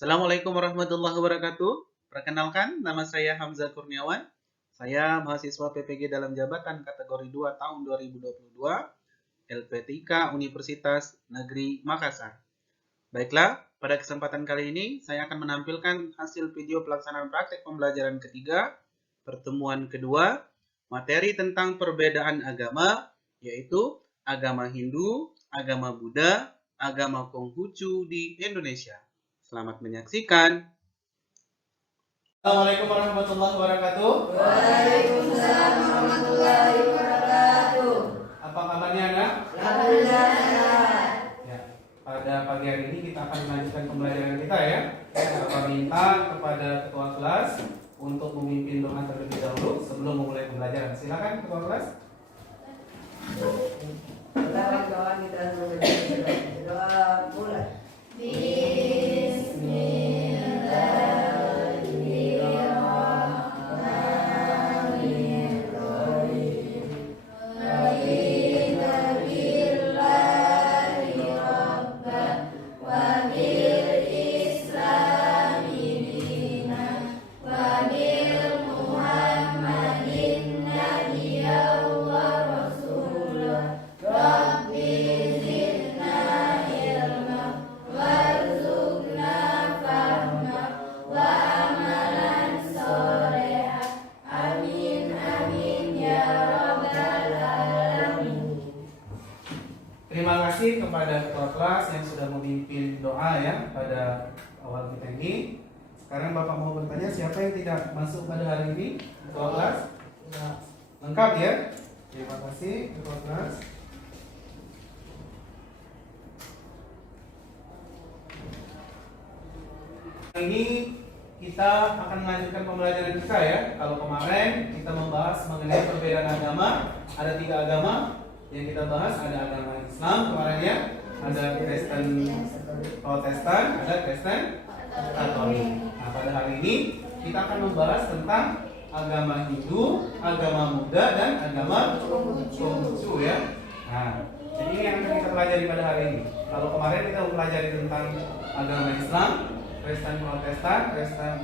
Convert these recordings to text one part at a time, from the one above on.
Assalamualaikum warahmatullahi wabarakatuh. Perkenalkan, nama saya Hamzah Kurniawan. Saya mahasiswa PPG dalam jabatan kategori 2 tahun 2022, LPTIK Universitas Negeri Makassar. Baiklah, pada kesempatan kali ini saya akan menampilkan hasil video pelaksanaan praktek pembelajaran ketiga, pertemuan kedua, materi tentang perbedaan agama, yaitu agama Hindu, agama Buddha, agama Konghucu di Indonesia. Selamat menyaksikan. Assalamualaikum warahmatullahi wabarakatuh. Waalaikumsalam warahmatullahi wabarakatuh. Apa kabarnya, anak? Alhamdulillah. Ya, pada pagi hari ini kita akan melanjutkan pembelajaran kita ya. Bapak minta kepada ketua kelas untuk memimpin doa terlebih dahulu sebelum memulai pembelajaran. Silakan ketua kelas. Doa kita doa mulai. Terima kasih kepada ketua kelas yang sudah memimpin doa ya pada awal kita ini. Sekarang Bapak mau bertanya, siapa yang tidak masuk pada hari ini? Ketua kelas? Lengkap ya? Terima kasih ketua kelas. Ini kita akan melanjutkan pembelajaran kita ya. Kalau kemarin kita membahas mengenai perbedaan agama, ada 3 agama yang kita bahas. Ada agama Islam kemarin ya, ada Kristen Protestan, ada Kristen Katolik. Nah, pada hari ini kita akan membahas tentang agama Hindu, agama Buddha, dan agama Konghucu ya. Nah, jadi ini yang akan kita pelajari pada hari ini. Kalau kemarin kita mempelajari tentang agama Islam, Kristen Protestan, Kristen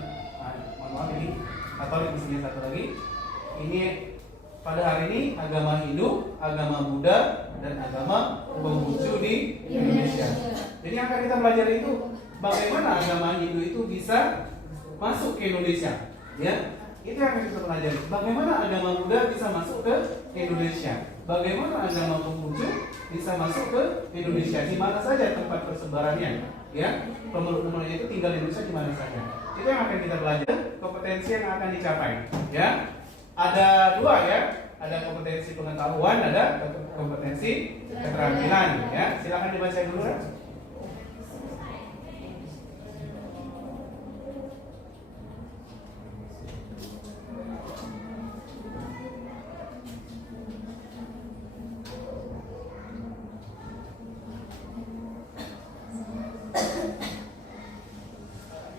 ini Katolik di sini satu lagi. Ini pada hari ini agama Hindu, agama Buddha, dan agama Konghucu di Indonesia. Jadi yang akan kita pelajari itu bagaimana agama Hindu itu bisa masuk ke Indonesia, ya. Itu yang akan kita pelajari. Bagaimana agama Buddha bisa masuk ke Indonesia? Bagaimana agama Konghucu bisa masuk ke Indonesia? Di mana saja tempat persebarannya, ya? Pemeluk-pemeluknya itu tinggal di Indonesia di mana saja. Itu yang akan kita pelajari. Kompetensi yang akan dicapai, ya. Ada 2 ya, ada kompetensi pengetahuan, ada kompetensi keterampilan ya. Silakan dibaca dulu.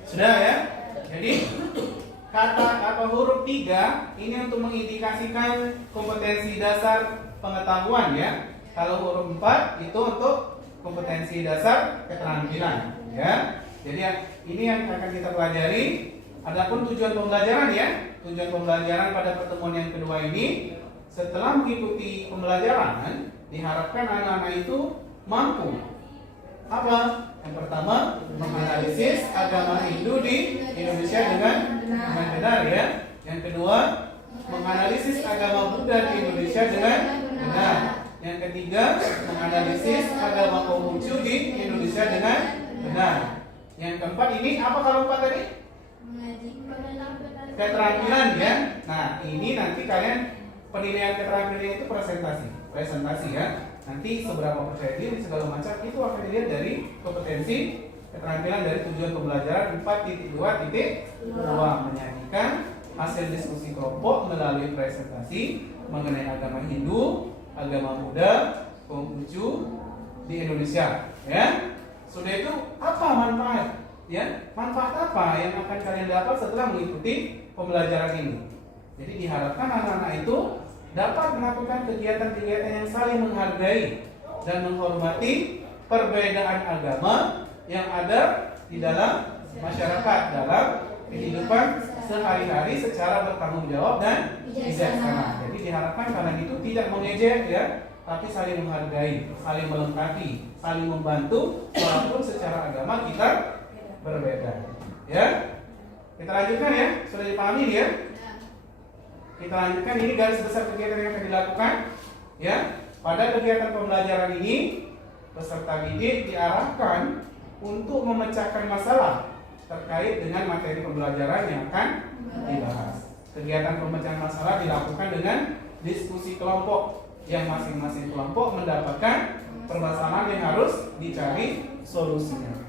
Sudah ya? Jadi kata atau huruf 3 ini untuk mengindikasikan kompetensi dasar pengetahuan ya. Kalau huruf 4 itu untuk kompetensi dasar keterampilan ya. Jadi ini yang akan kita pelajari. Adapun tujuan pembelajaran ya. Tujuan pembelajaran pada pertemuan yang kedua ini, setelah mengikuti pembelajaran, diharapkan anak-anak itu mampu apa? Yang pertama, menganalisis agama Hindu di Indonesia dengan benar ya. Yang kedua, menganalisis agama Buddha di Indonesia dengan benar. Yang ketiga, menganalisis agama Konghucu di Indonesia dengan benar. Yang keempat ini apa kalau 4 tadi? Keterampilan ya. Nah, ini nanti kalian penilaian keterampilan itu presentasi ya. Nanti seberapa percaya diri segala macam itu akan dilihat dari kompetensi keterampilan dari tujuan pembelajaran 4.2.2 menyajikan hasil diskusi kelompok melalui presentasi mengenai agama Hindu, agama Buddha, Konghucu di Indonesia ya. Sudah itu apa manfaat ya? Manfaat apa yang akan kalian dapat setelah mengikuti pembelajaran ini? Jadi diharapkan anak-anak itu dapat melakukan kegiatan-kegiatan yang saling menghargai dan menghormati perbedaan agama yang ada di dalam masyarakat dalam kehidupan sehari-hari secara bertanggung jawab dan bijaksana. Jadi diharapkan karena itu tidak mengejek ya, tapi saling menghargai, saling melengkapi, saling membantu walaupun secara agama kita berbeda. Ya. Kita lanjutkan ya. Sudah dipahami ini ya? Kita lanjutkan, ini garis besar kegiatan yang akan dilakukan ya. Pada kegiatan pembelajaran ini peserta didik diarahkan untuk memecahkan masalah terkait dengan materi pembelajaran yang akan dibahas. Kegiatan pemecahan masalah dilakukan dengan diskusi kelompok yang masing-masing kelompok mendapatkan permasalahan yang harus dicari solusinya.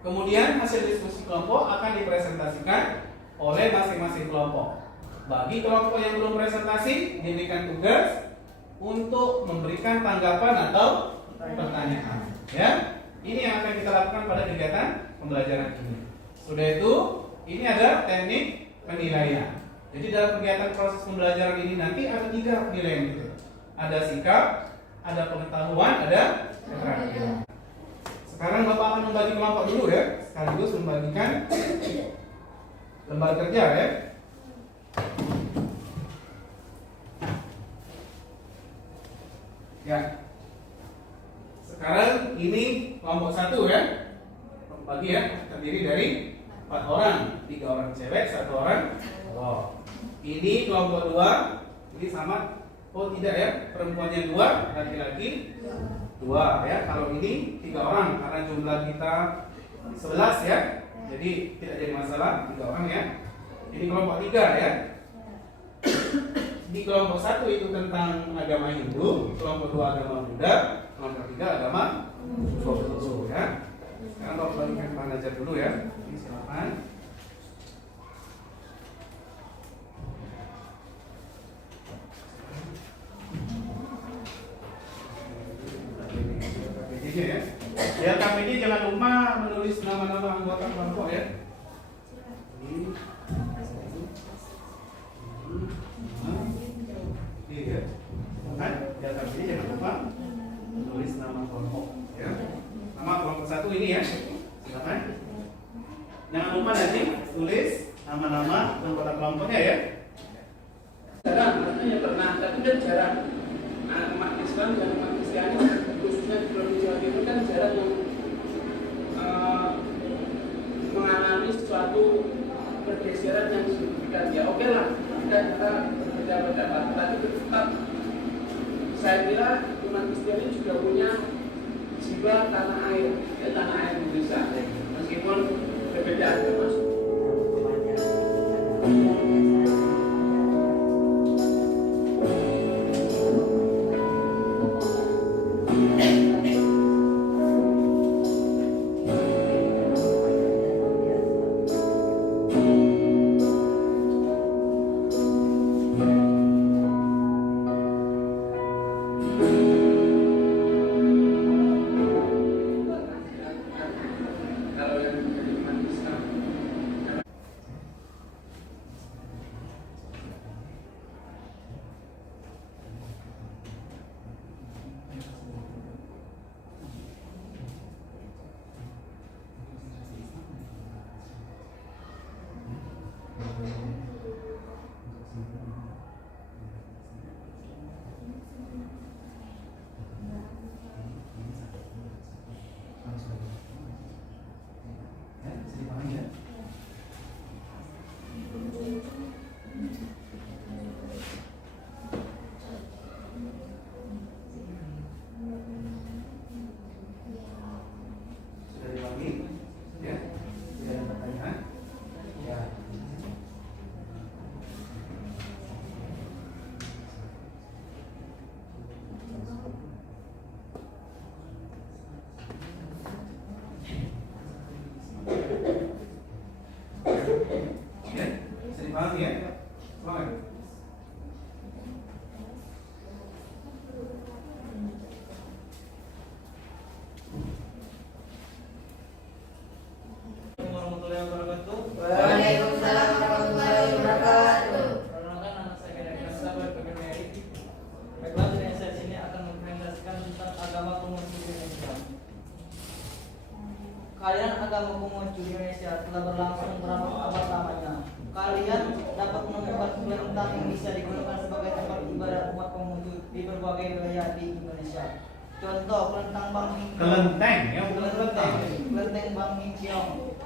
Kemudian hasil diskusi kelompok akan dipresentasikan oleh masing-masing kelompok. Bagi kelompok yang belum presentasi, diberikan tugas untuk memberikan tanggapan atau pertanyaan. Ya, ini yang akan kita lakukan pada kegiatan pembelajaran ini. Sudah itu, ini ada teknik penilaian. Jadi dalam kegiatan proses pembelajaran ini nanti ada 3 penilaian itu. Ada sikap, ada pengetahuan, ada keterampilan. Sekarang Bapak akan membagi kelompok dulu ya, sekaligus membagikan lembar kerja ya. Ya. Sekarang ini kelompok 1 ya. Bagi ya, terdiri dari 4 orang, 3 orang cewek, 1 orang cowok. Ini kelompok 2, ini sama. Oh tidak ya, perempuannya 2, laki-laki 2 ya. Kalau ini 3 orang karena jumlah kita 11 ya. Jadi tidak jadi masalah, 3 orang ya. Ini kelompok 3 ya. Di kelompok 1 itu tentang agama Hindu, kelompok 2 agama Buddha, kelompok 3 agama Konghucu ya. Sekarang Bapak bagikan Pak Najar dulu ya. Silakan. Ya. Ya, KPD jangan lupa menulis nama-nama anggota kelompok ya. Iya. Kan? Ya, KPD jangan lupa menulis nama kelompok ya. Nama kelompok 1 ini ya. Silakan. Jangan lupa nanti tulis nama-nama anggota kelompoknya ya. Jarang, artinya pernah, tapi kan jarang. Nah, umat Islam dan umat Kristiani khususnya di Provinsi Jawa Timur kan jarang yang mengalami suatu pergeseran yang signifikan. Ya oke lah, kita berbeda pendapat, tapi tetap saya kira umat Kristiani juga punya jiwa tanah air, tanah air Indonesia, meskipun berbeda agama. Kalian agama Konghucu Indonesia telah berlangsung berapa abad lamanya. Kalian dapat menemukan kelentang yang bisa digunakan sebagai tempat ibadah umat Konghucu di berbagai wilayah di Indonesia. Contoh kelentang Bang Hingkiong. Kelenteng, ya bukan kelentang. Kelenteng Bang Hingkiong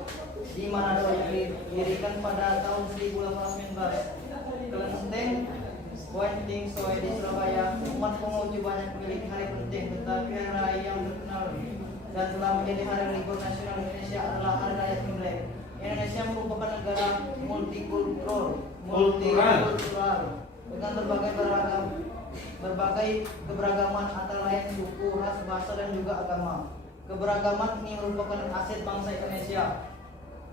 di Manado yang didirikan pada tahun 1819. Kelenteng Wanting Soe di Surabaya. Umat Konghucu banyak memiliki hari penting, tetapi hari raya yang terkenal dan telah menjadi hari libur nasional Indonesia adalah Hari Raya Imlek. Indonesia merupakan negara multikultural dengan berbagai keberagaman antara lain suku, ras, bahasa dan juga agama. Keberagaman ini merupakan aset bangsa Indonesia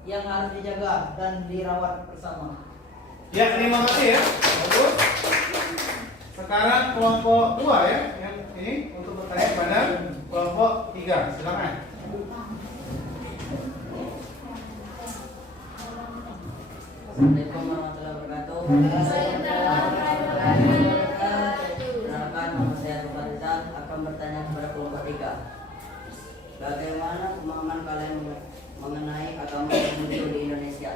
yang harus dijaga dan dirawat bersama. Ya, terima kasih ya. Bagus. Sekarang kelompok 2 ya, yang ini untuk bertanya pada kelompok 3. Silakan. Assalamualaikum warahmatullahi wabarakatuh. Perkenalkan, nama saya Tuhan Rizal akan bertanya kepada kelompok 3. Bagaimana pemahaman kalian mengenai agama Konghucu di Indonesia?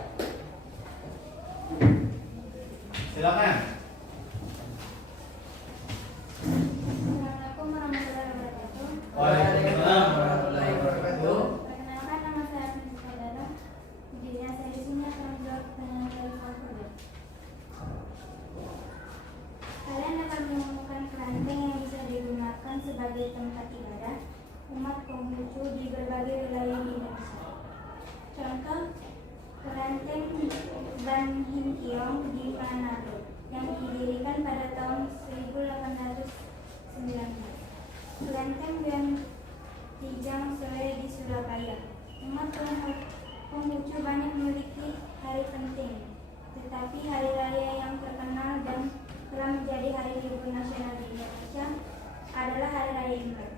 Silakan. Assalamualaikum warahmatullahi wabarakatuh. Waalaikumsalam warahmatullahi wabarakatuh. Perkenalkan, nama saya Prinsip Saudara. Dirinya saya di sini akan menjawab pertanyaan dari kelompok. Kalian dapat menemukan kelenteng yang bisa digunakan sebagai tempat ibadah umat Konghucu di berbagai wilayah di Indonesia. Contoh, kelenteng Ban Hingkiong di Manado yang didirikan pada tahun 1819. Kelenteng Ban Tijang Soe di Surabaya. Umat Konghucu banyak memiliki hari penting, tetapi hari raya yang terkenal dan telah menjadi hari libur nasional di Indonesia adalah Hari Raya Imlek.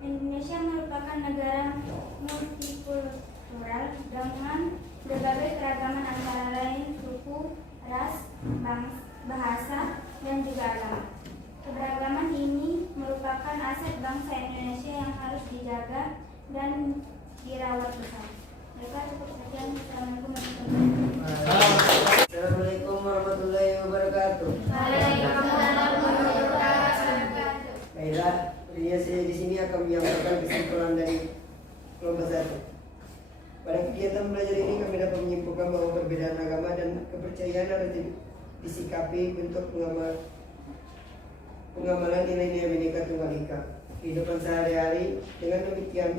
Indonesia merupakan negara multikultural dengan berbagai keragaman antara lain suku, ras, bahasa, dan juga agama. Keberagaman ini merupakan aset bangsa Indonesia yang harus dijaga dan dirawat bersama. Mereka cukup sekian. Assalamualaikum warahmatullahi wabarakatuh. Assalamualaikum warahmatullahi wabarakatuh. Waalaikumsalam warahmatullahi wabarakatuh. Baiklah, saya di sini akan menyampaikan kesimpulan dari kelompok 1. Pada kegiatan belajar ini kami dapat menyimpulkan bahwa perbedaan agama dan kepercayaan harus disikapi bentuk pengamalan nilai-nilai Bhinneka Tunggal Ika kehidupan sehari-hari. Dengan demikian,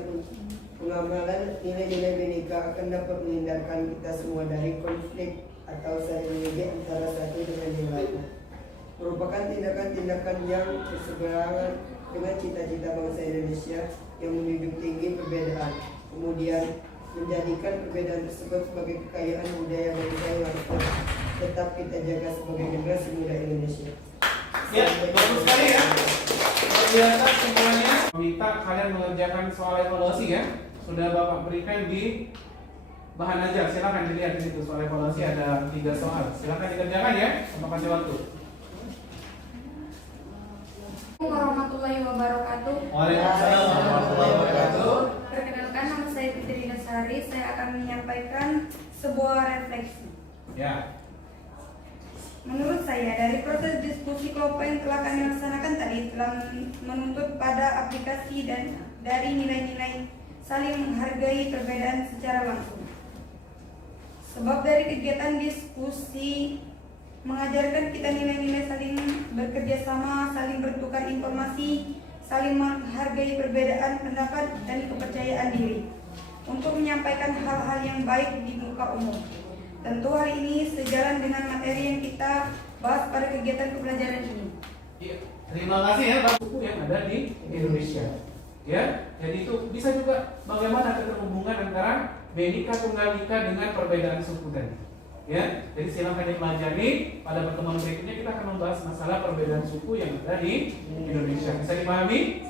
pengamalan nilai-nilai Bhinneka akan dapat menghindarkan kita semua dari konflik atau saling mengejek antara satu dengan yang lainnya. Merupakan tindakan-tindakan yang berseberangan dengan cita-cita bangsa Indonesia yang menjunjung tinggi perbedaan, kemudian menjadikan perbedaan tersebut sebagai kekayaan budaya bangsa yang harus tetap kita jaga sebagai generasi muda Indonesia. Ya, bagus sekali ya. Luar biasa semuanya. Meminta kalian mengerjakan soal evaluasi ya. Sudah Bapak berikan di bahan ajar. Silakan dilihat di situ soal evaluasi ada 3 soal. Silakan dikerjakan ya. Untuk kasih waktu. Warahmatullahi wabarakatuh. Waalaikumsalam warahmatullahi wabarakatuh. Perkenalkan, nama saya Fitri Dasari. Saya akan menyampaikan sebuah refleksi. Ya. Menurut saya, dari proses diskusi kelompok yang telah kami laksanakan tadi telah menuntut pada aplikasi dan dari nilai-nilai saling menghargai perbedaan secara langsung. Sebab dari kegiatan diskusi mengajarkan kita nilai-nilai saling bekerja sama, saling bertukar informasi, saling menghargai perbedaan pendapat dan kepercayaan diri untuk menyampaikan hal-hal yang baik di muka umum. Tentu hal ini sejalan dengan materi yang kita bahas pada kegiatan pembelajaran ini. Ya, terima kasih ya Pak suku yang ada di Indonesia. Ya, jadi itu bisa juga bagaimana keterhubungan antara Bhinneka Tunggal Ika dengan perbedaan suku tadi. Ya, jadi silakan dipelajari. Pada pertemuan berikutnya kita akan membahas masalah perbedaan suku yang ada di Indonesia. Bisa dipahami?